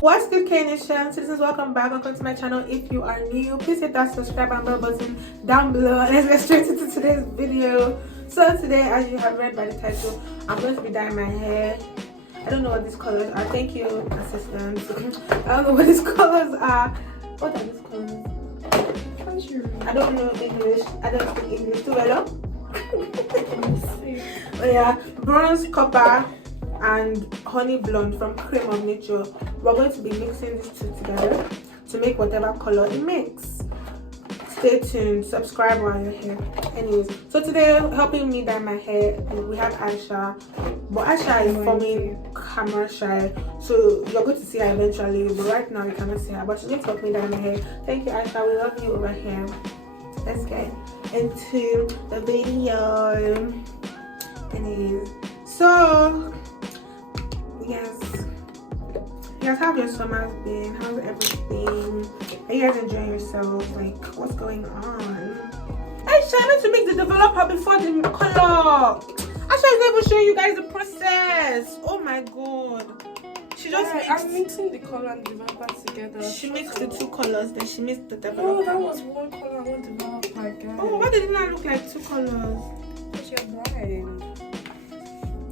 What's good, Nation? Citizens, welcome to my channel. If you are new, please hit that subscribe and bell button down below, and let's get straight into today's video. So today, as you have read by the title, I'm going to be dyeing my hair. I don't know what these colors are. Thank you, assistant. I don't know what these colors are. What are these colors? I don't know English. I don't speak English too well. But yeah, bronze, copper, and honey blonde from Crème of Nature. We're going to be mixing these two together to make whatever color it makes. Stay tuned, subscribe while you're here. Anyways, so today helping me dye my hair, we have Aisha, but Aisha is forming camera shy, so you're going to see her eventually, but right now you cannot see her, but she's going to help me dye my hair. Thank you, Aisha. We love you over here. Let's get into the video. Anyways, so yes, you guys, how have your summers been? How's everything? Are you guys enjoying yourselves? Like, what's going on? Aisha, I need to make the developer before the color. Aisha is not even showing you guys the process. Oh my god. She just I'm mixing the color and the developer together. She mixed the two colors, then she mixed the developer. Oh, that was one color and one developer, guys. Oh, why did it not look like two colors? Because you're blind.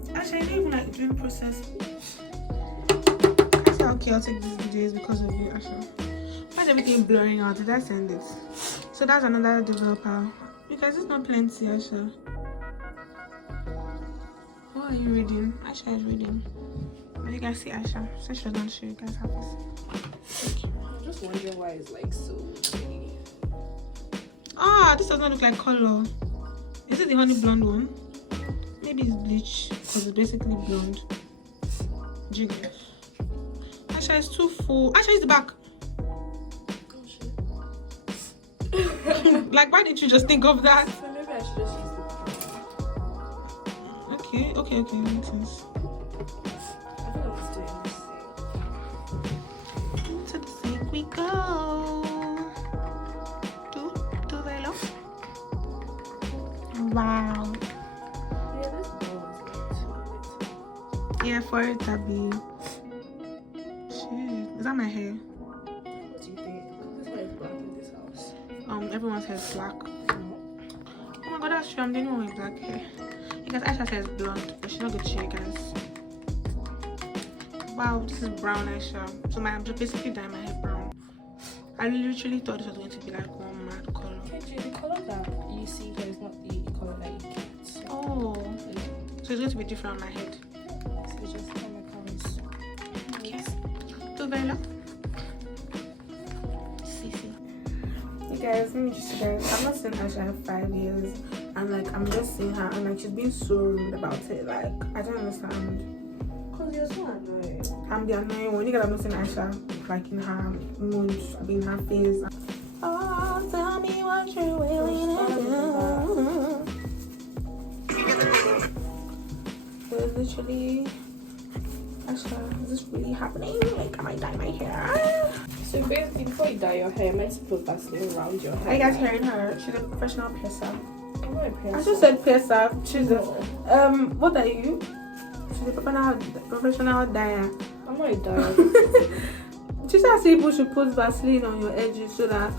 Aisha, I didn't even like doing process. I see how chaotic this video is because of you, Aisha. Why is everything blurring out? Did I send it? So that's another developer. Because it's not plenty, Aisha. What are you reading? Aisha is reading. But you guys see Aisha. So she doesn't show you guys how this. I'm just wondering why it's like so pretty. Ah, this does not look like color. Is it the honey blonde one? Maybe it's bleach because it's basically blonde. Jiggle. Aisha is too full. Aisha is the back. Oh shit. Like, why didn't you just think of that? So maybe I should just use the Okay, makes sense. I think I'm just doing this thing. To the sink we go. Do velo. Wow. Yeah, this bowl is like too big. Yeah, for it to be. Shit. Is that my hair? What do you think? This hair is black in this house. Everyone's hair is black. Oh my god, that's true. I'm the only one with black hair. Because Aisha says blonde, but she's not good to show you guys. Wow, this is brown Aisha. So I'm just basically dyeing my hair brown. I literally thought this was going to be like one matte color. KJ, the color that you see here is not the color that you get. So, Oh, so it's going to be different on my head. so just how my colors. Yes. Do velo. See. You guys, let me just say, I've not seen Aisha in 5 years, and like I'm just seeing her, and like she's being so rude about it. Like, I don't understand. Because you're so annoying. I'm the annoying one. You guys have not seen Aisha like in her mood, in her face. Oh, tell me what you're willing to do. So it's literally, Aisha, is this really happening? Like, am I dyeing my hair? So basically, before you dye your hair, meant to put Vaseline around your hair. Are you guys hearing her? She's a professional piercer. I'm not a piercer. I just said piercer. She's a what are you? She's a professional dyer. I'm not a dyer. She said people should put Vaseline on your edges so that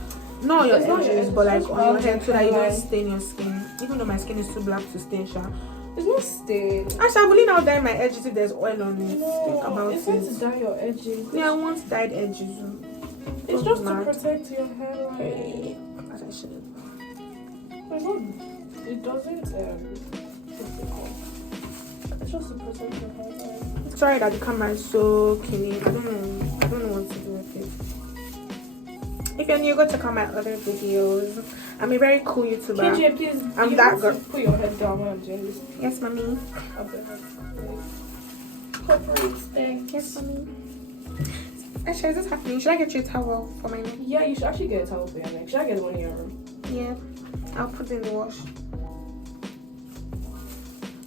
not on your edges, but like on your head so that you don't stain your skin. Even though my skin is too black to stain, Sha. It's not stain. Actually, I will now dye my edges if there's oil on it. No, Think about it's going to it. dye your edges. Yeah, I once dyed edges. It's just to protect your hairline. Okay. As I should. It's not. It doesn't. What's it called? It's just to protect your hairline. Sorry that the camera is so kinny. I don't know what to do with it. If you're new, go check out my other videos. I'm a very cool YouTuber. KJ, please. I'm you that have girl. to put your head down when I'm doing this. Yes, mommy. Corporate thing. Yes, mommy. Actually, is this happening? Should I get you a towel for my neck? Yeah, you should actually get a towel for your neck. Should I get one in your room? Yeah. I'll put it in the wash.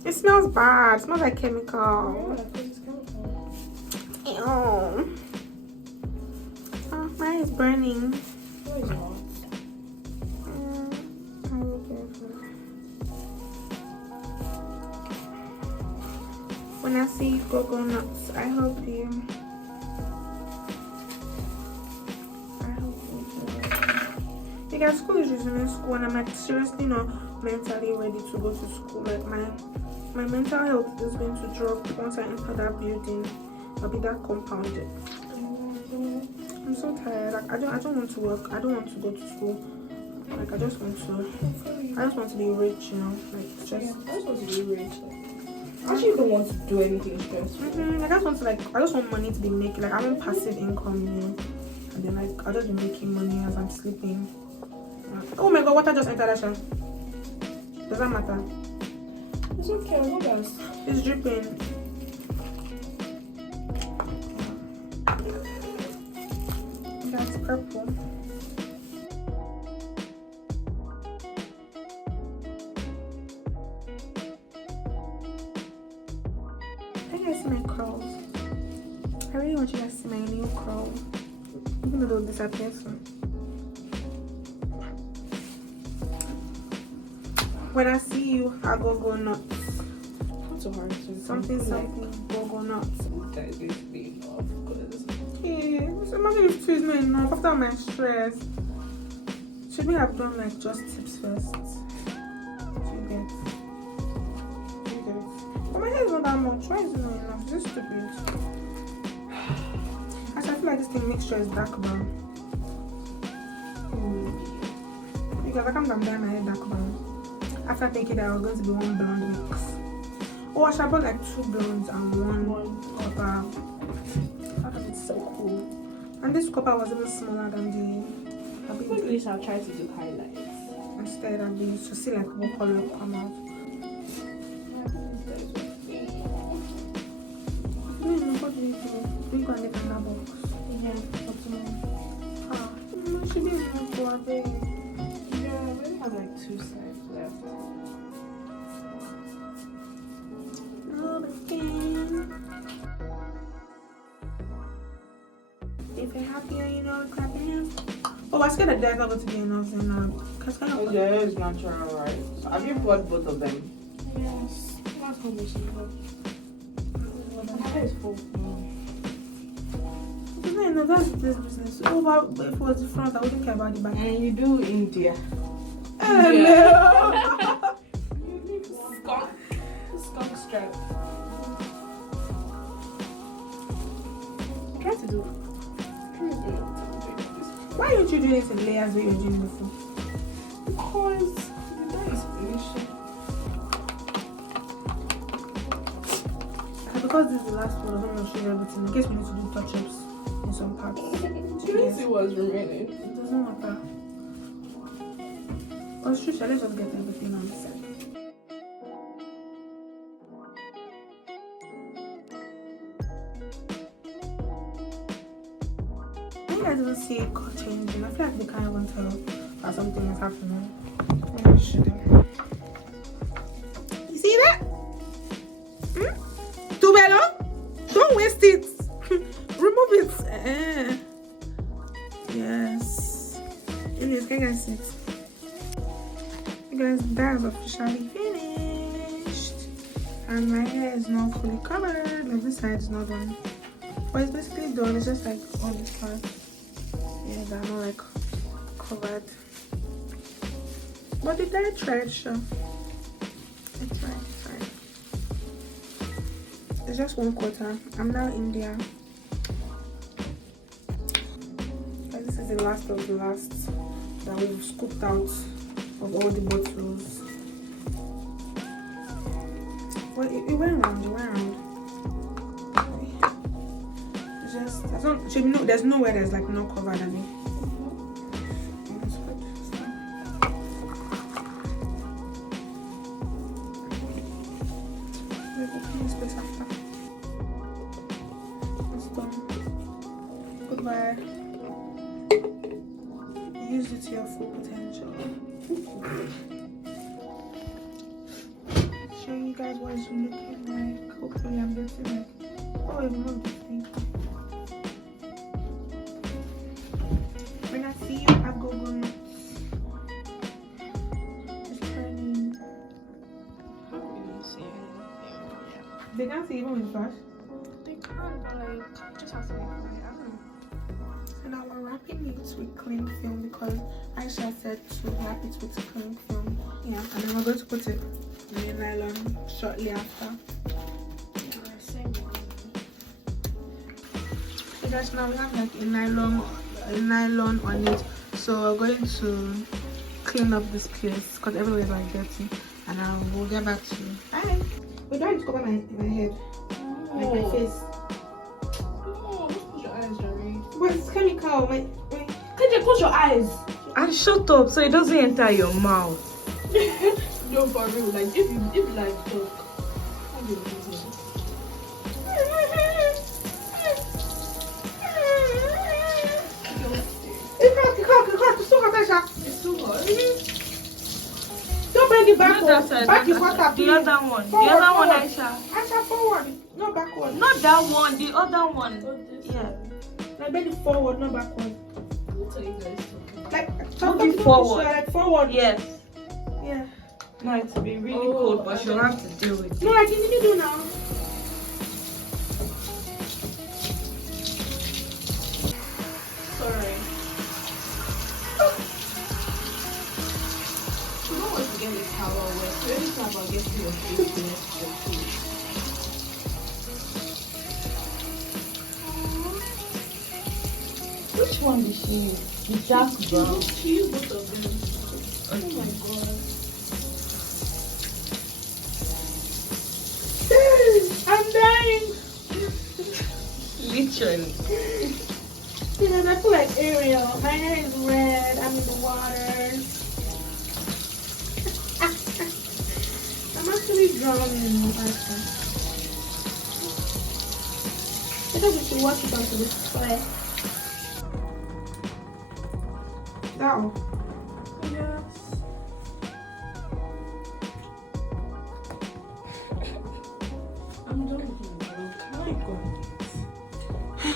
It smells bad. It smells like chemical. Yeah, because it's chemical. Ew. Oh, mine is burning. No, it's not. I will get it. When I see coconuts, I hope you Because school is resuming school, and I'm like seriously not mentally ready to go to school. Like my mental health is going to drop once I enter that building. I'll be that compounded. I'm so tired. Like I don't want to work. I don't want to go to school. Like I just want to be rich, you know. Like just. Yeah, I just want to be rich. I actually don't want to do anything stressful. Like I just want money to be making. Like I want passive income, you know. And then like I'll just be making money as I'm sleeping. Oh my god, water just entered that shower. Does that matter? It's okay, I'll go back. It's dripping. That's purple. I you guys see my curls. I really want you guys to see my new curl. Even though they'll disappear soon. When I see you, I go nuts. Not so hard to Something, go nuts. That is going to be enough. Because Yeah, so imagine if 2 is not enough after my stress. Should we have done like just tips first? You get. But my hair is not that much. Why is it not enough? This is stupid. Actually, I feel like this thing mixture is dark brown. Because I can't dye my hair dark brown. After thinking that I was going to be one blonde mix. Oh, I should have bought like 2 blondes and one copper. That would be so cool. And this copper was even smaller than the. at least I'll try to do highlights. Instead of these to see like what color will come out. What do you do? We go and get another box. Yeah, for tomorrow. Ah, she didn't even go away. Yeah, I only have like 2 sides left. If you're happy and you know clap your hands. Oh, I scared that that's not going to be enough in cause kind of Your hair is natural, right? So have you bought both of them? Yes. That's how much you got. My hair is full. No, that's this business. Oh, but if it was the front, I wouldn't care about the back. And you do India. Hello. You need skunk strap. Try to do it. Why aren't you doing it in layers where you're doing before? Because that is finishing. Because this is the last one, I don't want to show you everything. In case we need to do touch-ups in some parts. You didn't see what's remaining. It doesn't matter. But it's true, let's just get everything on the side. You guys even see it changing. I feel like they can't even tell that something is happening. Let me show them. You see that? Tubelo? Don't waste it. Remove it. Yes. Anyways, can you guys see it? You guys, that is officially finished. And my hair is now fully covered. Like this side is not done. But it's basically done. It's just like all this part. Yeah, they're not like covered. But did I try it, sure? I tried. It's just 1/4. I'm now in there. And this is the last of the last that we've scooped out of all the bottles. Well, it went around. Just so you know, there's nowhere there's like no cover than me. That's good. We'll open this place after. It's done. Goodbye. Use it to your full potential. Show you guys what it's looking like. Hopefully I'm getting like remove this thing. When I see you, I go nuts. Just turning. How do you see anything? They can't see even with flash. They can, but like, just have to be quiet. I don't know. So now we're wrapping it with cling film because Aisha said to wrap it with cling film. Yeah, and then we're going to put it in a nylon shortly after. So guys, now we have like a nylon on it. So we're going to clean up this place because everywhere is like dirty, and we'll get back to you. Bye. We're trying to cover my head, like my face. Oh, just close your eyes, Jerry. But it's chemical. Wait. Can you close your eyes? And shut up so it doesn't enter your mouth. No, for real. Like if you like talk, how do you do it? It's so hot, Aisha. It's too hot. Don't bring it back. Not that side, Back is that water, side. please. The other one. Forward, The other one, forward. Aisha. Aisha, forward. Not backward. Not that one, the other one. Oh, this Yeah. Like bend it forward, not backward. What are you guys talking? Like Move it forward. Like forward. Yes. Yeah. No, it's be really Oh, cold, but she'll have to deal with it. No, like you do now. Sorry. You don't want to get the towel wet. So every time I get to your face, you next to your face. Which one did she use? The dark brown. She used both of them. Oh my god. I'm dying. Literally. Because I feel like Ariel. My hair is red. I'm in the water. I'm actually drowning. I think we should wash it onto the square. That one. Yes. I'm done with you, bro. My god.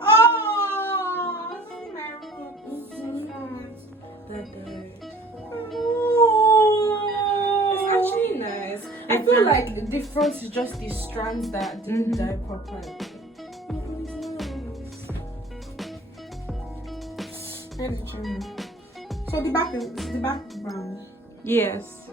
Oh, see my roots. It's actually nice. I feel like the difference is just the strands that didn't dye properly. So the back is brown. Yes.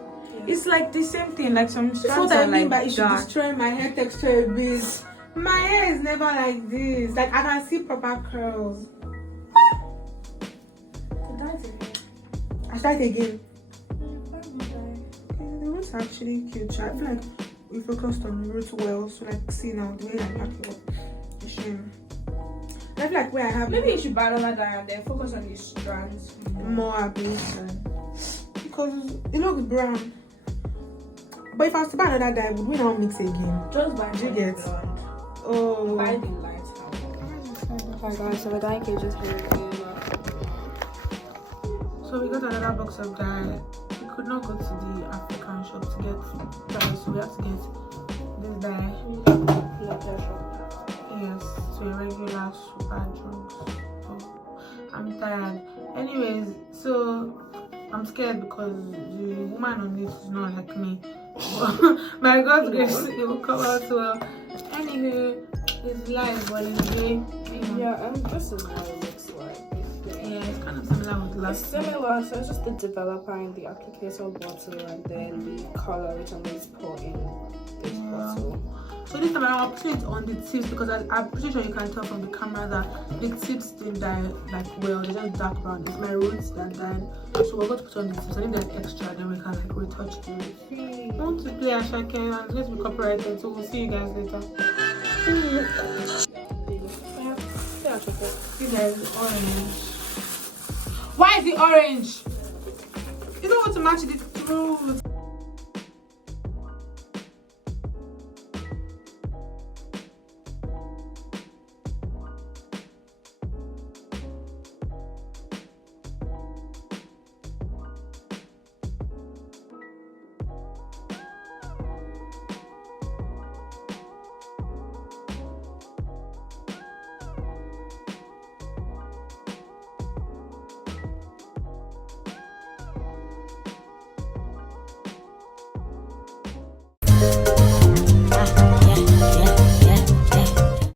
It's like the same thing, like some That's strands what I are mean like by it should dark. destroy my hair texture a bit. My hair is never like this. Like I can see proper curls. I start again. The roots are actually cute. I feel like we focused on the roots well. So like see now the way I pack it up. It's shame. I feel like where I have Maybe you should buy another dye and then focus on the strands. more application. Because it looks brown. But if I was to buy another dye, would we now mix again? Just buy Do you the get? blonde. Oh. Buy the light one. Hi guys, so the dye cage is here. So we got another box of dye. We could not go to the African shop to get dye, so we have to get this dye. Yes, to a regular super drugs. Oh, I'm tired. Anyways, so I'm scared because the woman on this is not like me. By God's grace, it will come out well. Anywho, it's live, but it's day. Yeah, this is what it looks like. Yeah, it's kind of similar with It's last time. similar, so it's just the developer in the applicator bottle and then the color which I'm going to pour in this bottle. So this time I'll put it on the tips because I'm pretty sure you can tell from the camera that the tips didn't dye like well, they're just dark brown. It's my roots that dyed. So we're going to put on the tips. And if there's extra, then we can like retouch the roots. I want to play Ashake and it's going to be copyrighted, so we'll see you guys later. See there's orange. Why is it orange? You don't want to match the roots.